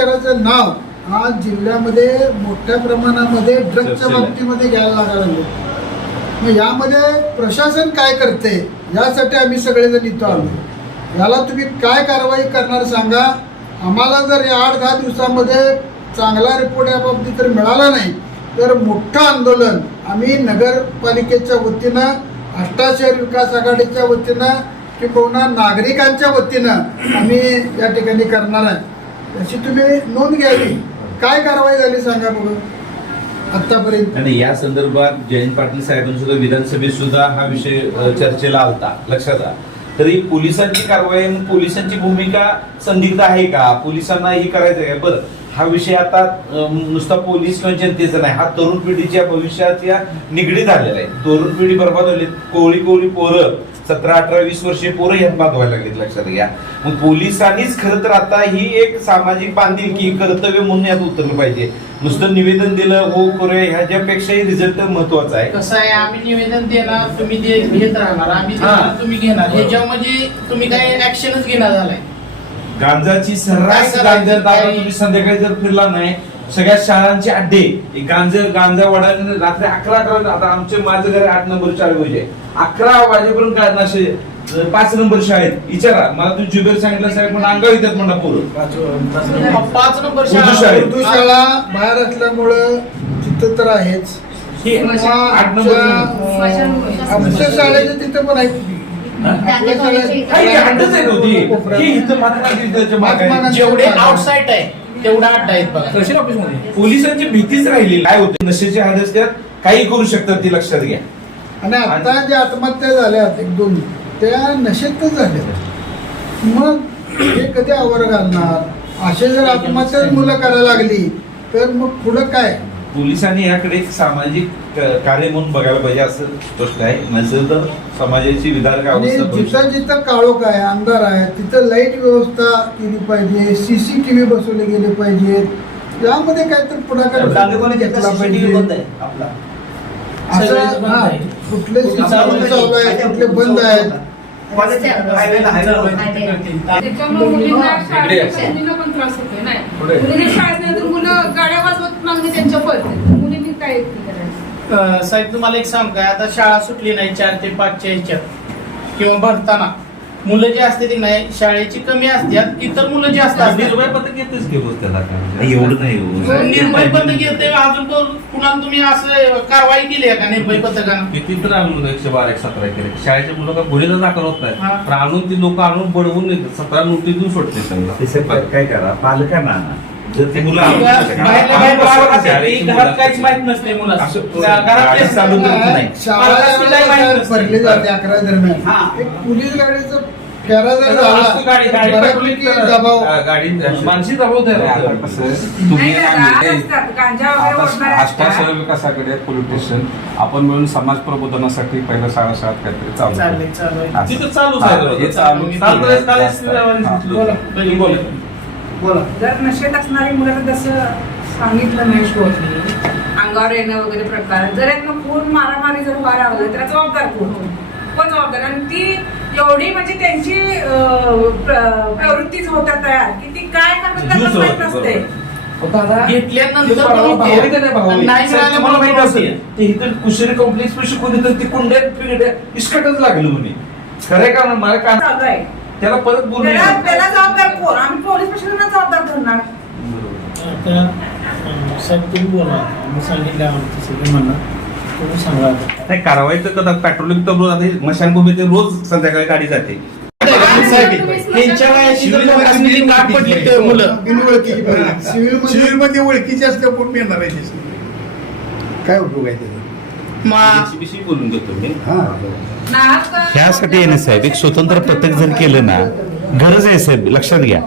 शहराचं नाव आज जिल्ह्यामध्ये मोठ्या प्रमाणामध्ये ड्रग्सच्या बाबतीमध्ये घ्यायला लागायला लागले. मग यामध्ये प्रशासन काय करते यासाठी आम्ही सगळेजण इथं आलो. याला तुम्ही काय कारवाई करणार सांगा. आम्हाला जर या 8-10 दिवसामध्ये चांगला रिपोर्ट याबाबतीत जर मिळाला नाही तर मोठं आंदोलन आम्ही नगरपालिकेच्या वतीनं, आष्टा शहर विकास आघाडीच्या वतीनं किंवा नागरिकांच्या वतीनं आम्ही या ठिकाणी करणार आहे. त्याची तुम्ही नोंद घ्यावी. काय कारवाई झाली सांगा बघू आतापर्यंत. आणि या संदर्भात जयंत पाटील साहेबांनी सुद्धा विधानसभेत सुद्धा हा विषय चर्चेला आलता, लक्षात आला. तरी पोलिसांची कारवाई, पोलिसांची भूमिका संदिग्ध आहे का, पोलिसांना ही करायचं आहे. बरं, हा विषय आता नुसता पोलीस किंवा जनतेचा नाही, हा तरुण पिढीच्या भविष्याच्या निगडीत आलेला आहे. तरुण पिढी बर्बाद झाली. कोळी पोरं 17, 18, 20 वर्षे पोरं ह्यात बांधवायला लागलीत, लक्षात घ्या. मग पोलिसांनीच खरं तर आता ही एक सामाजिक बांधिलकी, कर्तव्य म्हणून यात उतरलं पाहिजे. नुसतं निवेदन दिलं हो करे ह्याच्यापेक्षाही रिझल्ट महत्वाचा आहे. कसं आहे, आम्ही निवेदन देणार, तुम्ही घेत राहणार, आम्ही तुम्ही घेणार, ह्याच्या म्हणजे तुम्ही काही ऍक्शनच घेणार झालाय. गांजाची सर्रास गांजा तुम्ही संध्याकाळी जर फिरला नाही, सगळ्या शाळांचे अड्डे गांजा वडाने रात्री 11 आता माझं घर 8 नंबर शाळेमध्ये 11 वाजेपर्यंत काय असे 5 नंबर शाळेत विचारा मला. तू जुबेर सांगितलं साहेब पण अंगावर येतात म्हणा पोरं 5 नंबर उर्दू शाळा बाहेर असल्यामुळं तिथं तर आहेच. 8 नंबर आमच्या शाळेच्या तिथं पण आहेत. जेवढे आउटसाइड आहे तेवढा अड्डा आहेत बघा तहसील ऑफिस मध्ये. पोलिसांची भीतीच राहिली. काय होते नशेचे हात असतात, काही करू शकतात ती, लक्षात घ्या. आणि आता ज्या आत्महत्या झाल्यात 1-2 त्या नशेतच झाल्या. मग हे कधी आवर घालणार. असे जर आत्महत्या मुलं करायला लागली तर मग पुढं काय. पोलिसांनी याकडे एक सामाजिक कार्य म्हणून बघायला पाहिजे असं स्पष्ट आहे. नसेल तर समाजाची विदारक अवस्था. जिथं काळोख आहे, अंधार आहे, तिथं लाईट व्यवस्था केली पाहिजे, CCTV बसवले गेले पाहिजेत. यामध्ये काहीतरी पुढाकार घेतला पाहिजे. असं कुठले CCTV चालू आहे, कुठले बंद आहेत. त्याच्यामुळे मुलींना शाळेला पण त्रास होतोय नाही. मुलींना शाळेत नाही तर मुलं गाड्या वाजवत मागणे त्यांच्या पडते. मुलींनी काय करायचं. साहेब तुम्हाला एक सांग काय, आता शाळा सुटली नाही 4 ते 5च्या ह्याच्यात किंवा भरताना मुलं जे असते ती नाही शाळेची कमी असतात, इतर मुलं जे असतात निर्भय पथक येतेच घेऊ त्याला एवढं नाही. निर्भय पथक येते. अजून कुणाला तुम्ही असं कारवाई केली आहे का निर्भय पथकानं? किती तर आणून 112, 117 केले. शाळेचे मुलं का गुन्हे दाखल होत नाही, पण आणून ती लोक आणून बडवून 17 नोटीस देऊन सोडते त्यांना. काय करा, पालकांना जर ते मुलं घरात काहीच माहित नसते मुलाला, घरात चालू नाही. शाळा भरली जाते 11 दरम्यान. एक पोलीस गाडीचं फेरा जर झाला दबाव मानसी दबाव तुम्ही आष्टा शहर विकासाकडे पोलीस स्टेशन आपण मिळून समाज प्रबोधनासाठी पहिल्या शाळा काहीतरी चालू जर नशेत असणारी मुलं जसं सांगितलं नाही शोधली अंगावर येणं वगैरे प्रकार, जर यांना पूर्ण मारामारी जर व्हायला लागलं तर जबाबदार कोण जबाबदार. आणि ती एवढी म्हणजे त्यांची प्रवृत्तीच होत्या तयार की ती काय करतात त्यांना माहित नसते. कुशरी कॉम्प्लेक्स पेक्षा कोणी तर ती कुंड्या इस्कटच लागलं म्हणे. खरंय का मला काय त्याला परत बोलू त्याला जबाबदार कोण. आम्ही पोलीस प्रशासनाला जबाबदार धरणार. साहेब तुम्ही बोला, मी सांगितलं आमचं सगळे म्हणणं तुम्ही सांगा. नाही कारवाई तर करतात. पेट्रोलिंग तर रोज आता स्मशानभूमीत रोज संध्याकाळी गाडी जाते. सिव्हिल मध्ये ओळखीचे असल्या कोण येणार आहे काय उपयोग आहे त्याचा. बोलून घेतो मी. ह्यासाठी आहे ना साहेब, एक स्वतंत्र पथक जर केलं ना, गरज आहे साहेब, लक्षात घ्या.